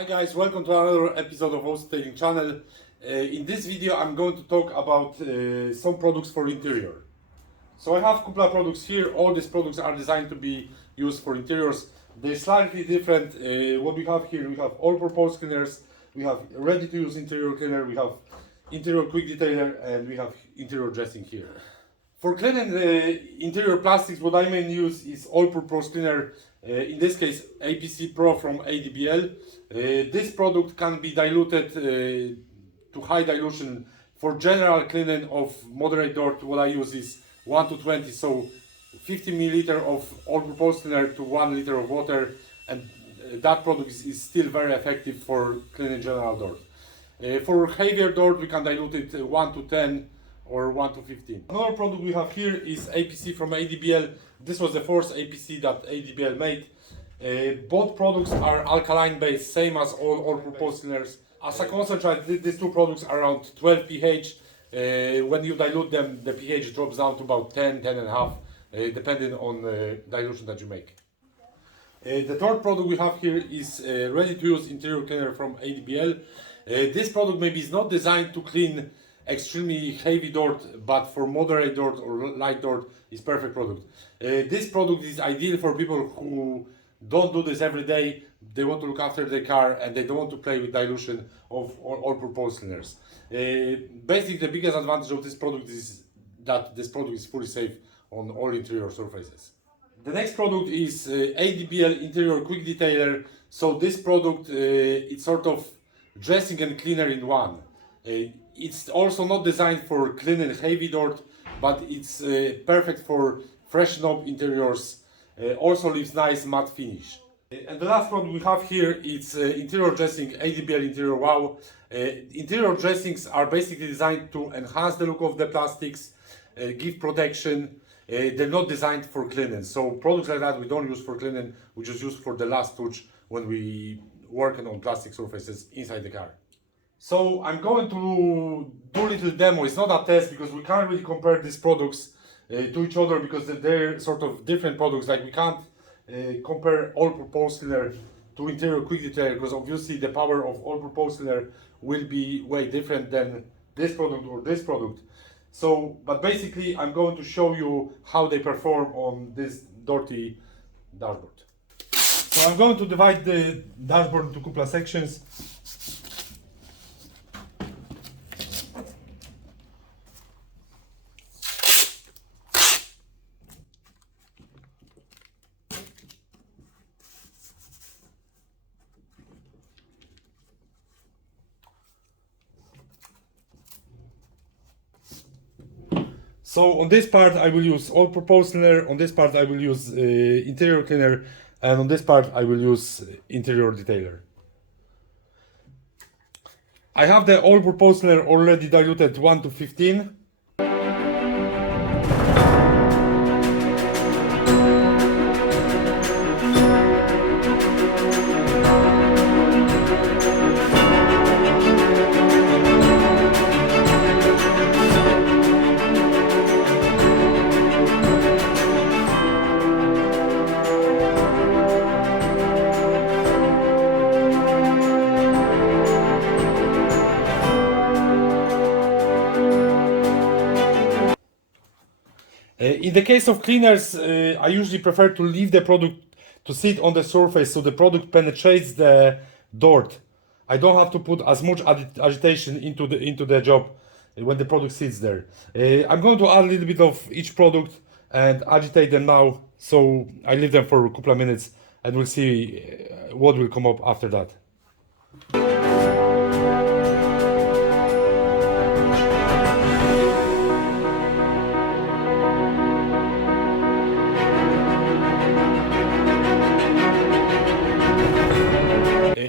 Hi guys, welcome to another episode of Wholesaling channel. In this video I'm going to talk about some products for interior. So I have a couple of products here. All these products are designed to be used for interiors. They're slightly different. What we have here, we have all-purpose cleaners, we have ready-to-use interior cleaner, we have interior quick detailer, and we have interior dressing here. For cleaning the interior plastics, what I mainly use is all-purpose cleaner, in this case APC Pro from ADBL. This product can be diluted to high dilution. For general cleaning of moderate dirt, what I use is 1 to 20, so 50 milliliter of all-purpose cleaner to 1 liter of water, and that product is still very effective for cleaning general dirt. For heavier dirt, we can dilute it 1 to 10 or 1 to 15. Another product we have here is APC from ADBL. This was the first APC that ADBL made. Both products are alkaline based, same as all-purpose cleaners. As a concentrate, these two products are around 12 pH. When you dilute them, the pH drops down to about 10, 10.5, depending on the dilution that you make. The third product we have here is ready-to-use interior cleaner from ADBL. This product maybe is not designed to clean extremely heavy dirt, but for moderate dirt or light dirt is perfect product. This product is ideal for people who don't do this every day. They want to look after their car and they don't want to play with dilution of all-purpose cleaners. Basically, the biggest advantage of this product is that this product is fully safe on all interior surfaces. The next product is ADBL Interior Quick Detailer. So this product, it's sort of dressing and cleaner in one. It's also not designed for cleaning heavy dirt, but it's perfect for freshen up interiors. Also leaves nice matte finish. And the last product we have here is interior dressing ADBL Interior Wow. Interior dressings are basically designed to enhance the look of the plastics, give protection. They're not designed for cleaning. So products like that we don't use for cleaning, we just use for the last touch when we working on plastic surfaces inside the car. So I'm going to do a little demo. It's not a test because we can't really compare these products to each other because they're sort of different products. Like we can't compare all-purpose cleaner to interior quick detailer because obviously the power of all-purpose cleaner will be way different than this product or this product. So, but basically I'm going to show you how they perform on this dirty dashboard. So I'm going to divide the dashboard into a couple of sections. So on this part I will use all-purpose cleaner, on this part I will use interior cleaner, and on this part I will use interior detailer. I have the all-purpose cleaner already diluted 1 to 15. In the case of cleaners, I usually prefer to leave the product to sit on the surface so the product penetrates the dirt. I don't have to put as much agitation into the job when the product sits there. I'm going to add a little bit of each product and agitate them now, so I leave them for a couple of minutes and we'll see what will come up after that.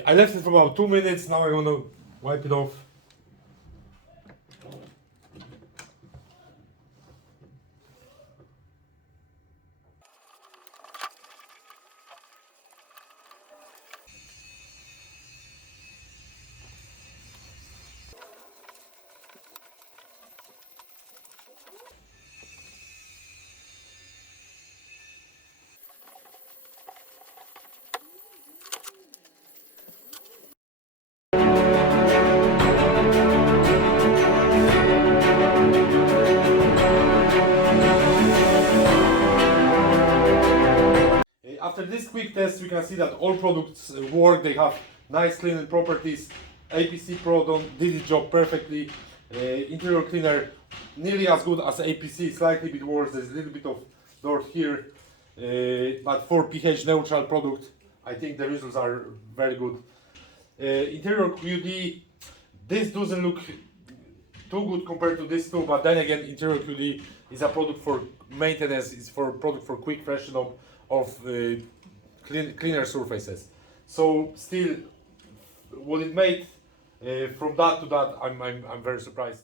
I left it for about 2 minutes, now I'm gonna wipe it off. quick test we can see that all products work, they have nice cleaning properties. APC Pro did its job perfectly. Interior cleaner nearly as good as APC, slightly bit worse, there's a little bit of dirt here. But for pH neutral product, I think the results are very good. Interior QD, this doesn't look too good compared to this two, but then again, Interior QD is a product for maintenance, it's for product for quick freshen up of cleaner surfaces. So still, what it made from that to that, I'm very surprised.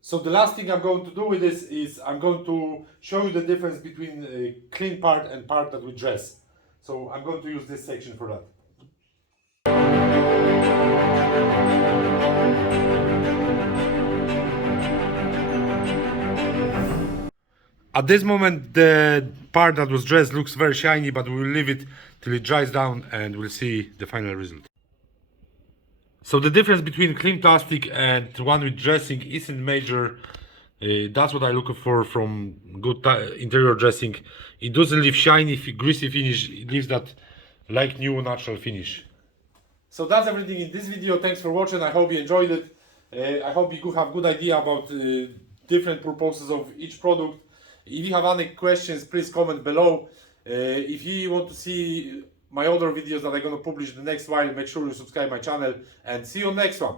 So the last thing I'm going to do with this is I'm going to show you the difference between clean part and part that we dress. So I'm going to use this section for that. At this moment the part that was dressed looks very shiny, but we will leave it till it dries down and we'll see the final result. So the difference between clean plastic and one with dressing isn't major. That's what I look for from good interior dressing. It doesn't leave shiny, greasy finish, it leaves that like new natural finish. So that's everything in this video. Thanks for watching. I hope you enjoyed it. I hope you could have good idea about different purposes of each product. If you have any questions, please comment below. If you want to see my other videos that I'm going to publish the next while, make sure you subscribe my channel and see you next one.